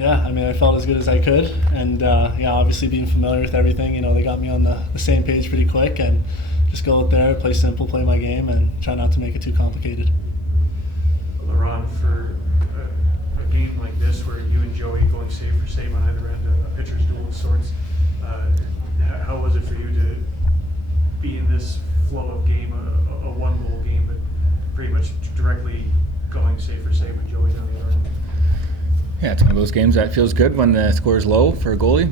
Yeah, I mean, I felt as good as I could, and yeah, obviously being familiar with everything, they got me on the same page pretty quick, and just go out there, play simple, play my game, and try not to make it too complicated. Laurent, for a game like this where you and Joey going save for save on either end, a pitcher's duel of sorts, how was it for you to be in this flow of game, a one-goal game, but pretty much directly going save for save with Joey down the other end? Yeah, it's one of those games that feels good when the score is low for a goalie.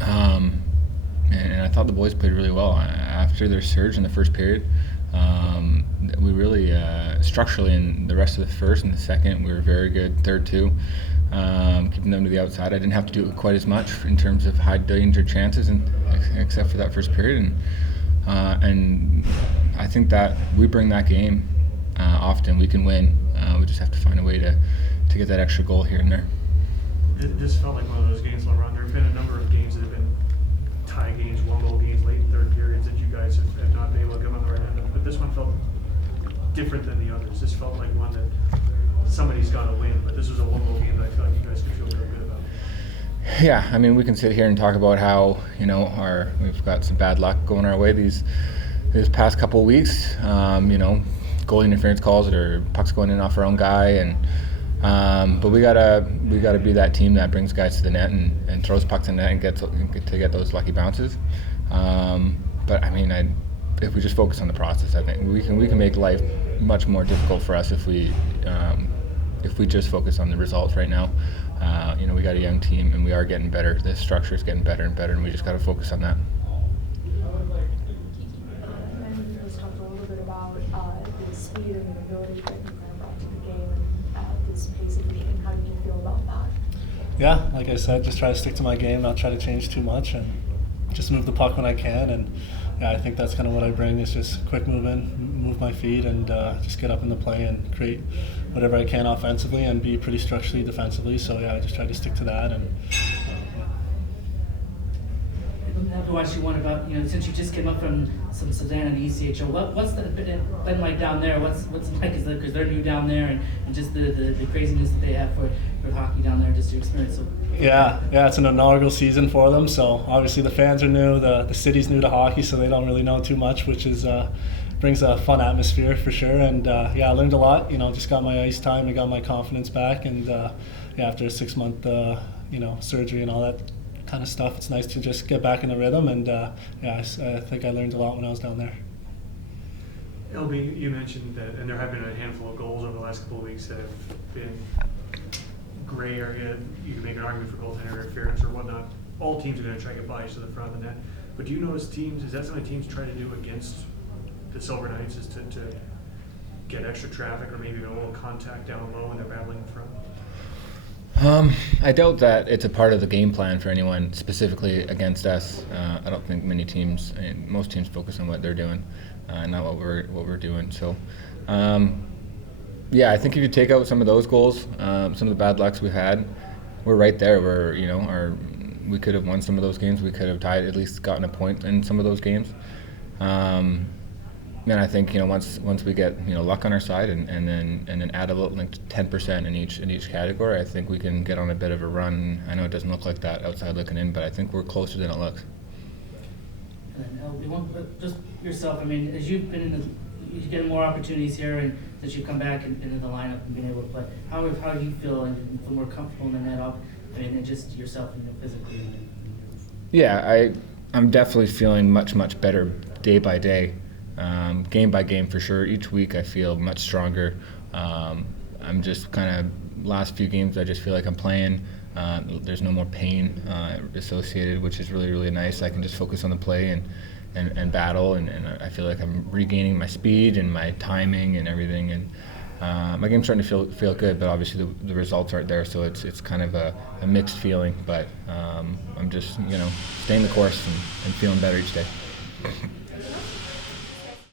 And I thought the boys played really well. After their surge in the first period, we really, structurally in the rest of the first and the second, we were very good. Third too, keeping them to the outside. I didn't have to do it quite as much in terms of high danger chances, except for that first period. And I think that we bring that game often. We can win. We just have to find a way to get that extra goal here and there. This felt like one of those games, Laurent. There have been a number of games that have been tie games, one-goal games, late third periods that you guys have not been able to come on the right end of. But this one felt different than the others. This felt like one that somebody's got to win. But this was a one-goal game that I feel like you guys could feel really good about. Yeah, I mean, we can sit here and talk about how we've got some bad luck going our way these past couple of weeks. Goalie interference calls or pucks going in off our own guy, and but we gotta be that team that brings guys to the net and throws pucks in the net and get those lucky bounces. But I mean, if we just focus on the process, I think we can make life much more difficult for us if we just focus on the results right now. We got a young team and we are getting better. The structure is getting better and better, and we just got to focus on that. And let's talk a little bit about the speed and the ability that you kind of brought to the game and this pace of the game. How do you feel about that? Yeah, like I said, just try to stick to my game, not try to change too much, and just move the puck when I can. And yeah, I think that's kind of what I bring, is just quick moving, move my feet, and just get up in the play and create whatever I can offensively and be pretty structurally defensively. So yeah, I just try to stick to that. And I've been watching one about, since you just came up from some Sudan and the ECHL, what's that been like down there? What's it like, because they're new down there, and just the craziness that they have for hockey down there, just to experience. So yeah, it's an inaugural season for them. So obviously the fans are new, the city's new to hockey, so they don't really know too much, which is brings a fun atmosphere for sure. And yeah, I learned a lot. Just got my ice time, I got my confidence back, and yeah, after a 6-month surgery and all that kind of stuff, it's nice to just get back in the rhythm. And yeah, I think I learned a lot when I was down there. LB, you mentioned that, and there have been a handful of goals over the last couple of weeks that have been gray area. You can make an argument for goaltender interference or whatnot. All teams are going to try to get biased to the front of the net. But do you notice is that something teams try to do against the Silver Knights, is to get extra traffic or maybe a little contact down low when they're battling in front? I doubt that it's a part of the game plan for anyone specifically against us. I don't think many teams, and most teams, focus on what they're doing, not what we're doing. So, yeah, I think if you take out some of those goals, some of the bad lucks we had, we're right there. We could have won some of those games. We could have tied, at least gotten a point in some of those games. And I think once we get luck on our side and then add a little, like 10% in each category, I think we can get on a bit of a run. I know it doesn't look like that outside looking in, but I think we're closer than it looks. And just yourself, I mean, as you've been you get more opportunities here, and since you've come back into the lineup and been able to play, how do you feel and feel more comfortable in the net? And just yourself physically. Yeah, I'm definitely feeling much better day by day. Game by game for sure. Each week I feel much stronger. I'm just kind of, last few games I just feel like I'm playing. There's no more pain associated, which is really, really nice. I can just focus on the play and battle, and I feel like I'm regaining my speed and my timing and everything. And my game's starting to feel good, but obviously the results aren't there, so it's kind of a mixed feeling. But I'm just staying the course and feeling better each day.